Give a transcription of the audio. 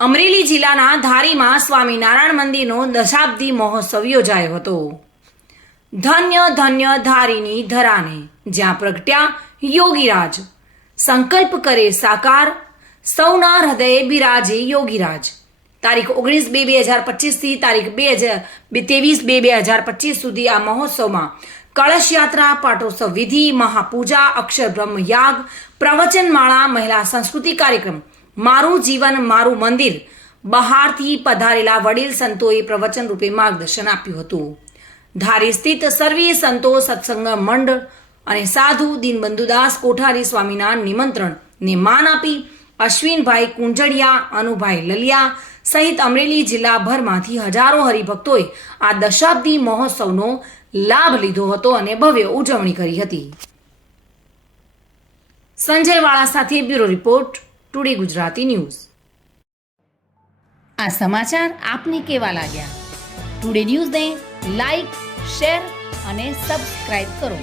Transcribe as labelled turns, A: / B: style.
A: અમરેલી જિલ્લાના ધારીમાં સ્વામિનારાયણ મંદિરનો દશાબ્દી મહોત્સવ યોજાયો હતો. ધન્ય ધન્ય ધારીની ધરાને, જ્યાં પ્રગટ્યા યોગીરાજ. સંકલ્પ કરે સાકાર, સૌના હૃદયે બિરાજે યોગીરાજ. તારીખ ઓગણીસ બે બે હજાર પચીસથી તારીખ બે હજાર ત્રેવીસ બે બે હજાર પચીસ સુધી આ મહોત્સવમાં કળશ યાત્રા, પાટોત્સવ વિધિ, મહાપૂજા અક્ષર બ્રહ્મ યાગ, પ્રવચનમાળા, મહિલા સંસ્કૃતિ કાર્યક્રમ મારું જીવન, મારું મંદિર બહારથી પધારેલા વડીલ સંતોએ પ્રવચન રૂપે માર્ગદર્શન આપ્યું હતું. ધારી સ્થિત સર્વે સંતો સત્સંગ મંડળ અને સાધુ દીનબંધુદાસ કોઠારી સ્વામીના નિમંત્રણને માન આપી અશ્વિનભાઈ કુંજડિયા, અનુભાઈ લલિયા સહિત અમરેલી જિલ્લાભરમાંથી હજારો હરિભક્તોએ આ દશાબ્દી મહોત્સવનો લાભ લીધો હતો અને ભવ્ય ઉજવણી કરી હતી. સંજય વાળા સાથે bureau report today Gujarati news
B: આ સમાચાર આપને કેવા લાગ્યા? ટુડે ન્યૂઝને લાઈક શેર અને સબસ્ક્રાઇબ કરો.